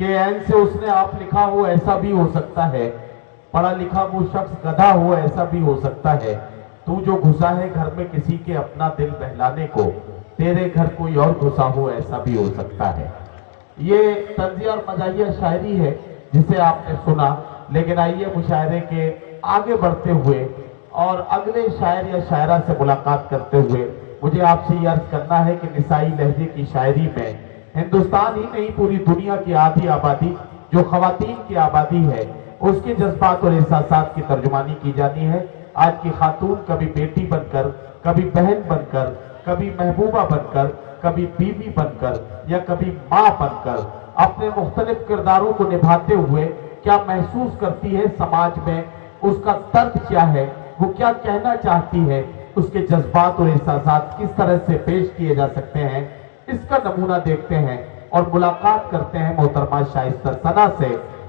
कि एन से उसने आप लिखा हो, ऐसा भी हो सकता है। पढ़ा लिखा वो शख्स गधा हो, ऐसा भी हो सकता है। तू जो घुसा है घर में किसी के अपना दिल बहलाने को, तेरे घर कोई और घुसा हो, ऐसा भी हो सकता है। ये तंज़िया और मज़ाहिया शायरी है जिसे आपने सुना। लेकिन आइए मुशायरे के आगे बढ़ते हुए और अगले शायर या शायरा से मुलाकात करते हुए मुझे आपसे ये अर्ज करना है कि निसाई लहजे की शायरी में हिंदुस्तान ही नहीं पूरी दुनिया की आधी आबादी जो खवातीन की आबादी है, उसके जज्बात और एहसासात की तर्जुमानी की जानी है। आज की खातून कभी बेटी बनकर, कभी बहन बनकर, कभी महबूबा बनकर, कभी बीवी बनकर या कभी माँ बनकर अपने मुख्तलिफ किरदारों को निभाते हुए क्या महसूस करती है समाज में, उसका दर्द क्या है, वो क्या कहना चाहती है, उसके जज्बात और एहसासात किस तरह से पेश किए जा सकते हैं, इसका नमूना देखते हैं और मुलाकात करते हैं मोहतरमा शाइस्ता सना से।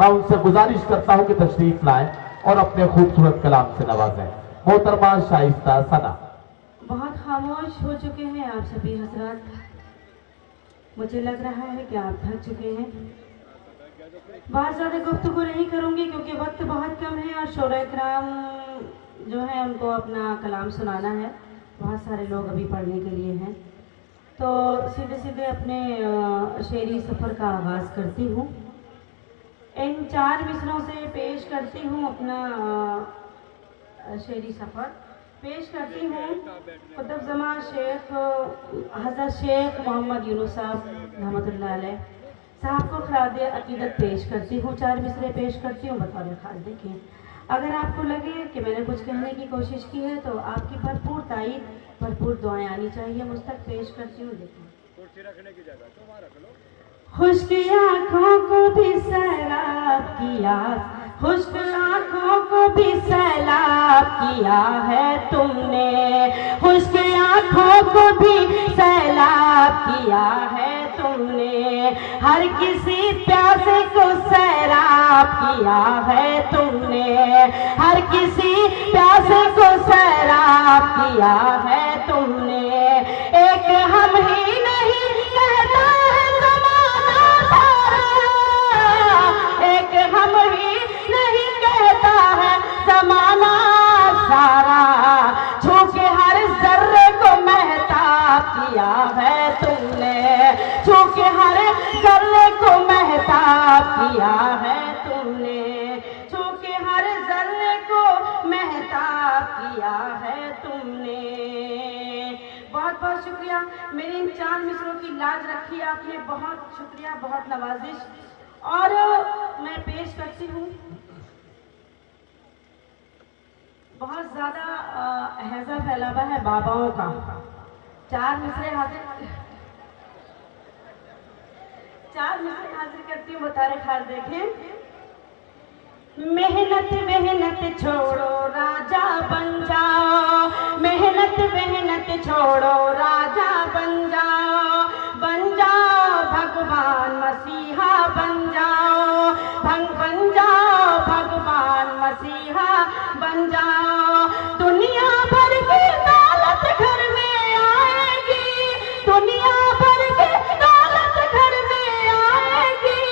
मैं उनसे गुजारिश करता हूं कि तशरीफ लाएं और अपने खूबसूरत कलाम से नवाजें। मोहतरमा शाइस्ता सना। बहुत खामोश हो चुके हैं आप सभी हजरात। मुझे लग रहा है कि आप थक चुके हैं। बहुत ज़्यादा गुफ्तगू नहीं करूंगी क्योंकि वक्त बहुत कम है और शोरा कराम जो है उनको अपना कलाम सुनाना है। बहुत सारे लोग अभी पढ़ने के लिए हैं, तो सीधे सीधे अपने शेरी सफ़र का आगाज़ करती हूँ। इन 4 मिसरों से पेश करती हूँ अपना शेरी सफ़र पेश करती हूँ। कुतुब जमा शेख हज़रत शेख मोहम्मद यूनुस साहब रहमतुल्लाह अलैह साहब को खराद अकीदत पेश करती हूँ। 4 मिसरे पेश करती हूँ बतौर खास। देखिए, अगर आपको लगे कि मैंने कुछ कहने की कोशिश की है तो आपकी भरपूर तारीफ, भरपूर दुआएं आनी चाहिए। मुझ तक पेश करती हूँ। देखिए, खुश्क आँखों को भी सैलाब किया, खुश्क आँखों को भी सैलाब किया है तुमने, खुश्क आँखों को भी सैलाब किया है तुमने, हर किसी प्यासे को सैराब किया है तुमने, हर किसी प्यासे को सैराब किया है तुमने। एक हम ही नहीं कहता है ज़माना सारा, एक हम ही नहीं कहता है ज़माना सारा, छूके हर जर्रे को महताब किया है तुमने, छूके हर जर्रे को महताब किया है तुमने, छूके हर जर्रे को महताब किया है तुमने। बहुत बहुत शुक्रिया। मेरे इन 4 मिसरों की लाज रखी आपने, बहुत शुक्रिया, बहुत नवाजिश। और मैं पेश करती हूँ। बहुत ज़्यादा हैजा फैलावा है बाबाओं का। 4 मिसरे हाजिर, 4 मिसरे हाजिर करती हूँ बतारे खास। देखें, मेहनत मेहनत छोड़ो राजा बन जाओ, मेहनत मेहनत छोड़ो राजा बन जाओ, बन जाओ भगवान मसीहा बन जाओ, बन जाओ भगवान मसीहा बन जाओ। दुनिया भर की दौलत घर में आएगी, दुनिया भर की दौलत घर में आएगी,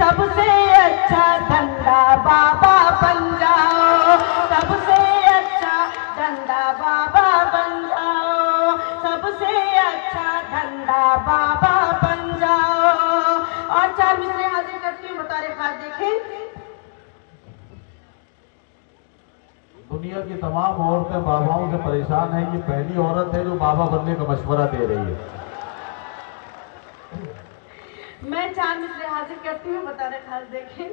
सबसे अच्छा धंधा बाबा बन जाओ, सबसे अच्छा धंधा बाबा बन जाओ, सबसे अच्छा धंधा बाबा बन जाओ। और 4 मिसरे हाजिर करती हूँ बतारे खास। देखें, दुनिया की तमाम औरतें बाबाओं से परेशान हैं। ये पहली औरत है जो बाबा बनने का मशवरा दे रही है। मैं 4 मिसरे हाजिर करती हूँ बतारे खास। देखें,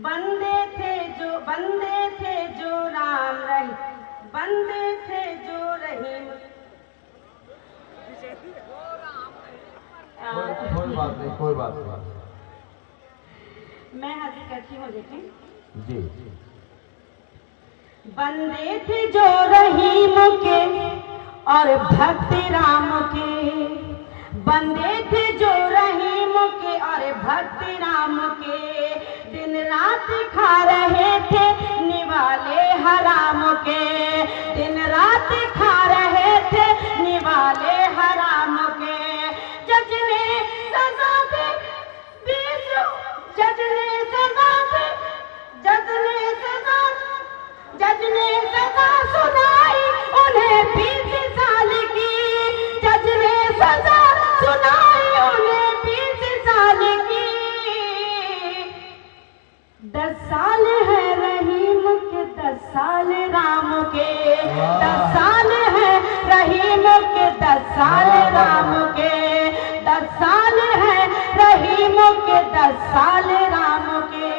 बंदे थे जो राम रही, बंदे थे जो रहीम। कोई बात नहीं, कोई बात नहीं। मैं हाजिर करती हूँ। देखें जी, बंदे थे जो रहीम के और भक्त राम के, बंदे थे जो रहीम के और भक्त राम के, दिन रात खा रहे थे निवाले हराम के, दिन रात खा रहे थे निवाले हराम के। जज ने सजा रहीम के 10 साल राम के।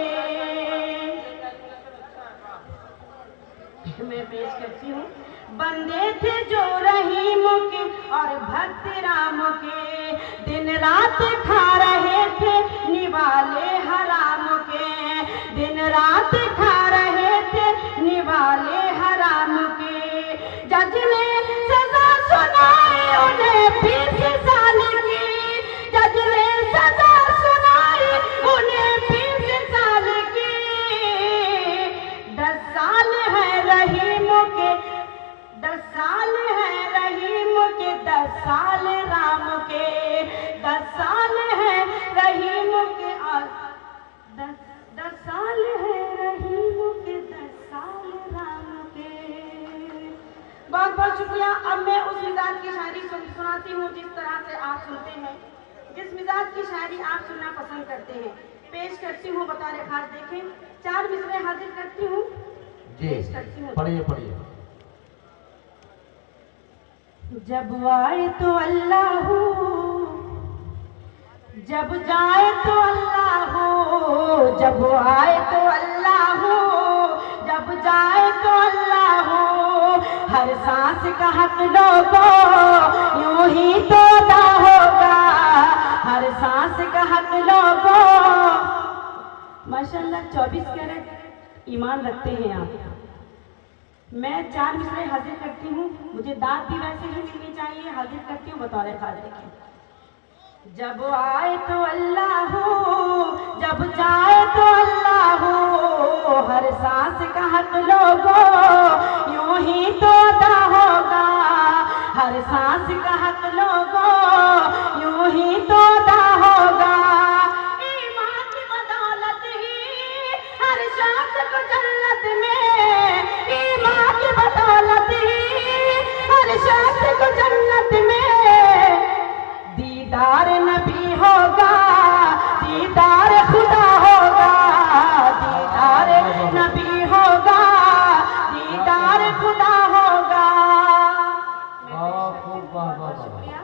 मैं पेश करती हूँ। बंदे थे जो रहीम के और भक्त राम के, दिन रात खा रहे थे निवाले हराम के, दिन रात खा रहे थे निवाले हराम के। जज ने सजा सुनाई उन्हें 20 साल की, जज ने सजा सुनाई उन्हें 20 साल की। 10 साल है रहीम के, 10 साल है रहीम के, 10 साल राम के, 10 साल है रहीम के और 10 साल है रहीम के, 10 साल राम के। बहुत बहुत शुक्रिया। अब मैं उस मिजाज की शायरी सुनाती हूँ जिस तरह से आप सुनते हैं, जिस मिजाज की शायरी आप सुनना पसंद करते हैं। पेश करती हूँ बतौर खास, देखें 4 मिसरे हाजिर करती हूँ, पेश करती हूँ। पढ़िए पढ़िए। जब आए तो अल्लाह हो, जब जाए तो अल्लाह हो, जब आए तो अल्लाह हो, जब जाए तो अल्लाह हो। हर सांस का हक लोगों यूं ही तो अदा होगा, हर सांस का हक लोगों। माशाल्लाह 24 कैरेट ईमान रखते हैं आप। मैं 4 मिसरे हाजिर करती हूँ, मुझे दाद भी वैसे ही मिलनी चाहिए। हाजिर करती हूँ बतौर खास, देखें। जब आए तो अल्लाह हो, जब जाए तो अल्लाह हो। हर सांस का हक लोगों यूं ही तो अदा होगा, हर सांस का हक लोगों यूं ही तो अदा होगा। ईमान की बदौलत ही हर शख्स को जन्नत में, ईमान की बदौलत ही हर शख्स को जन्नत में। दीदार नबी होगा, दीदार खुदा होगा, दीदार नबी होगा, दीदार खुदा होगा। शुक्रिया।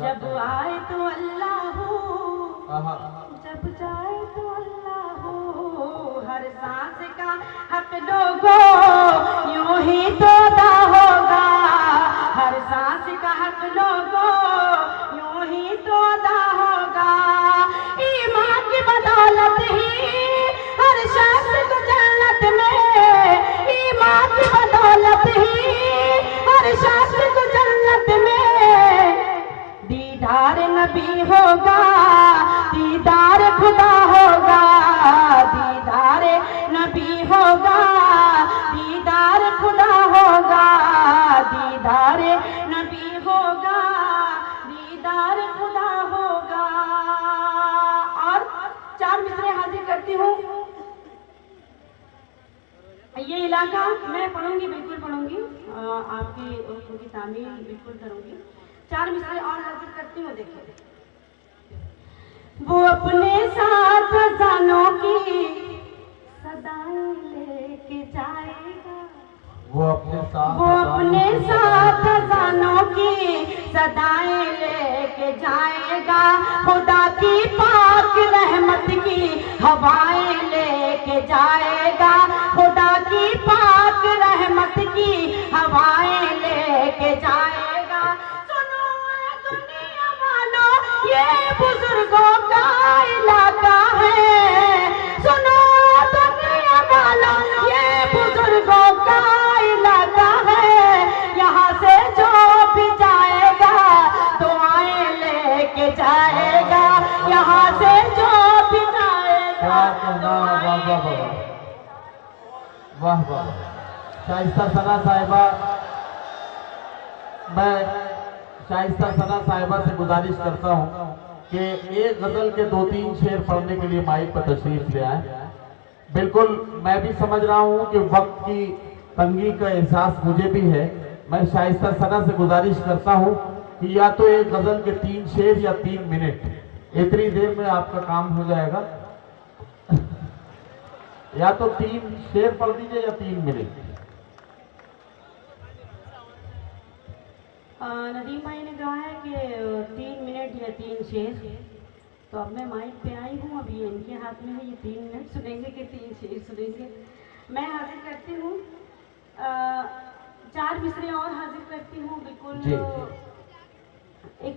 जब आए तो अल्लाह हो, जब जाए तो अल्लाह हो। हर सांस का हक लोगों यूं ही तो अदा होगा, हर सांस का हक लोगों यूं ही तो अदा होगा। ईमान की बदौलत ही हर शख्स को जन्नत में, ईमान की बदौलत ही हर शख्स को जन्नत में। दीदार नबी होगा, दीदार खुदा होगा, दीदार नबी होगा, दीदार खुदा होगा, दीदार नबी होगा, दीदार खुदा होगा। और 4 मिसरे हाजिर करती हूँ। ये इलाका मैं पढ़ूंगी, बिल्कुल पढ़ूंगी, आपकी उनकी तामील बिल्कुल करूंगी। 4 मिसरे और हाजिर करती हूँ, देखिए। वो अपने साथ खजानों की सदाएं लेके जाएगा, वो अपने साथ खजानों की सदाएं लेके जाएगा। खुदा की पाक रहमत की हवाएं लेके जाएगा, खुदा की पाक रहमत की हवाएं लेके जाएगा। सुनो ऐ दुनिया वालों, ये बुजुर्गों का इलाका है। सुनो दुनिया वालों, ये बुजुर्गों का इलाका है। यहाँ से जो भी जाएगा दुआएं लेके जाएगा, यहाँ से जो भी जाएगा। वाह वाह। शाइस्ता सना साहिबा, मैं शाइस्ता सना साहिबा से गुजारिश करता हूँ कि एक गजल के 2-3 शेर पढ़ने के लिए माइक पर तशरीफ ले आए। बिल्कुल मैं भी समझ रहा हूँ कि वक्त की तंगी का एहसास मुझे भी है। मैं शाइस्ता सना से गुजारिश करता हूँ कि या तो एक गजल के 3 शेर या 3 मिनट, इतनी देर में आपका काम हो जाएगा। या तो 3 शेर पढ़ दीजिए या 3 मिनट। नदीम भाई ने कहा है कि 3 मिनट या ये 3 शेर। तो अब मैं माइक पे आई हूँ, अभी इनके हाथ में है, ये 3 मिनट सुनेंगे कि 3 शेर सुनेंगे। मैं हाजिर करती हूँ 4 मिसरे और हाजिर करती हूँ। बिल्कुल एक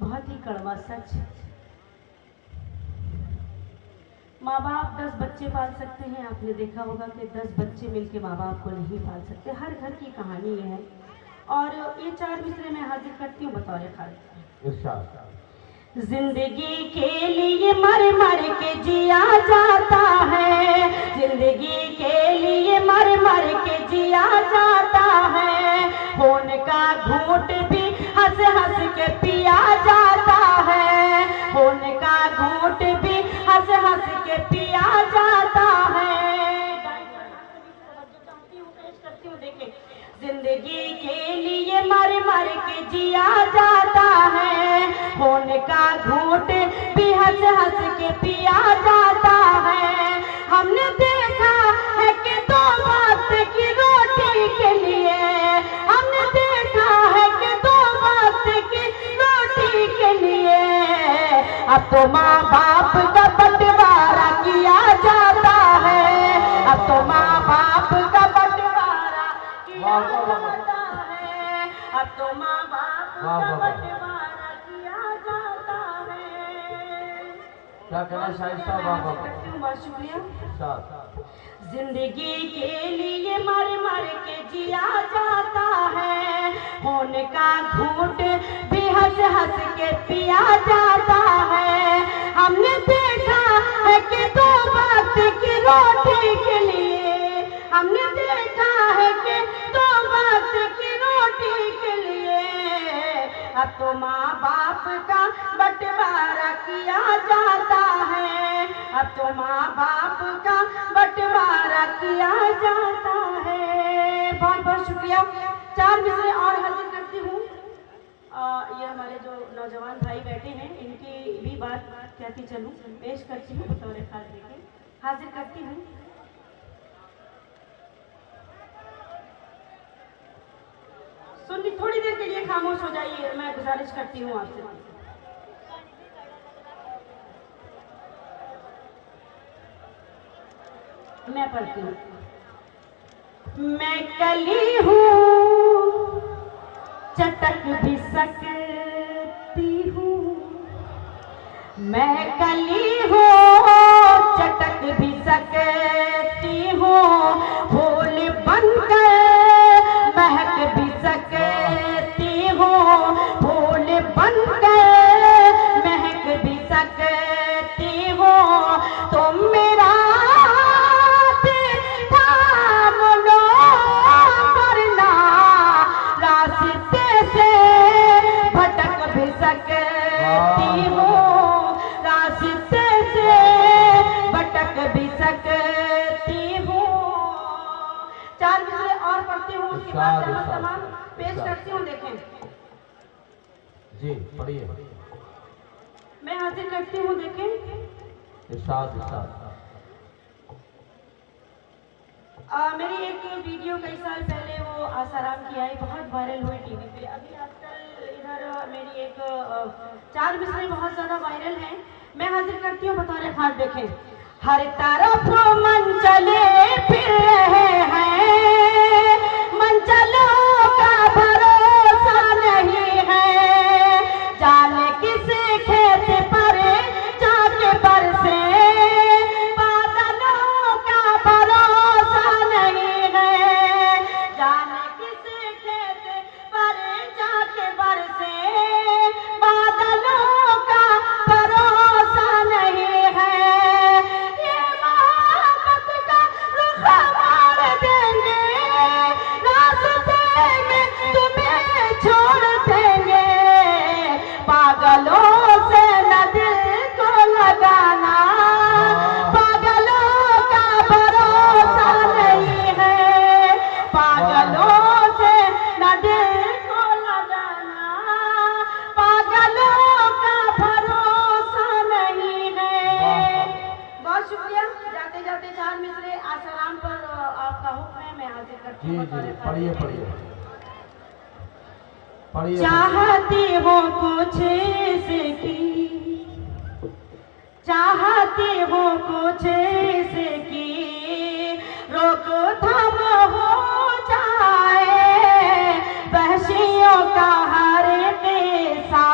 बहुत ही कड़वा सच। माँ बाप 10 बच्चे पाल सकते हैं, आपने देखा होगा कि 10 बच्चे मिलके माँ बाप को नहीं पाल सकते। हर घर की कहानी है। और ये 4 मिसरे मैं हाजिर करती हूँ बतौर खास। जिंदगी के लिए मर मर के जिया जाता है, जिंदगी के लिए मर मर के जिया जाता है। खून का घूंट भी हंस हंस के पिया जाता है, खून का घूंट भी हंस हंस के पिया जाता है। जिंदगी के लिए मर मर के जिया जाता है, खून का घूंट भी हंस हंस के पिया जाता है। हमने देखा है कि 2 वक्त की रोटी के लिए, हमने देखा है कि 2 वक्त की रोटी के लिए अब तो माँ बाप का बंटवारा किया जाता है, अब तो माँ बाप का बंटवारा किया जाता है, अब तो माँ बाप का बंटवारा किया जाता है। क्या कहना शाहिद साहब? बहुत शुक्रिया। जिंदगी के लिए मर मर के जिया जाता है, खून का घूंट भी हंस हंस के पिया जाता है। हमने देखा है कि 2 वक्त की रोटी के लिए, हमने देखा है कि 2 वक्त की रोटी के लिए अब तो माँ बाप का बंटवारा किया जाता है, अब तो माँ बाप का बंटवारा किया जाता है। बहुत बहुत शुक्रिया। 4 मिसरे और हाजिर करती हूँ। ये हमारे जो नौजवान भाई बैठे हैं, इनकी भी बात कहती चलूँ, पेश करती हूँ बतौर खास देखे, हाजिर करती हूँ। सुन, थोड़ी देर के लिए खामोश हो जाइए, मैं गुजारिश करती हूँ आपसे। मैं पढ़ती हूँ। मैं कली हूँ चटक भी सकती हूँ, मैं कली हूँ चटक भी सकती हूँ, फूल बनकर महक भी सकती हूँ, फूल बनकर महक भी सकती हूँ। तुम मेरा सकती हूँ, रास्ते से भटक भी सकती हूँ। 4 मिसरे और पढ़ती हूँ, उसके बाद तमाम पेश करती हूँ। देखें जी, पढ़िए। मैं हाजिर करती हूँ। देखें इरशाद इरशाद। मेरी एक वीडियो कई साल पहले वो आसाराम की आई, बहुत वायरल हुई टीवी पे। अभी आजकल इधर मेरी एक 4 मिसरे बहुत ज्यादा वायरल हैं, मैं हाजिर करती हूँ बतौर खास। देखें, हर तरफ मन चले फिर रहे हैं, मन चलो का भरोसा नहीं है, जाने किस खेत पर जाके बरसे बादलों का भरोसा नहीं है, जाने किस खेत पर जाके बरसे बादलों का भरोसा नहीं है। ये मोहब्बत का रुख मोड़ देंगे, रास्ते में तुम्हें छोड़ देंगे, पागलों से न दिल को लगाना, पागलों का भरोसा नहीं है, पागलों से न दिल को लगाना, पागलों का भरोसा नहीं है। बहुत शुक्रिया। जाते जाते 4 मिसरे आसाराम पर आपका हुक्म है, मैं हाजिर करती हूँ। जी जी, पढ़िए पढ़िए। पढ़िए। चाहती हो कुछ इसकी, चाहती हो कुछ इसकी रोक थाम हो जाए, वहशियों का हर किस्सा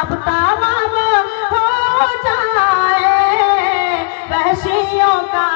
अब तमाम हो जाए, वहशियों का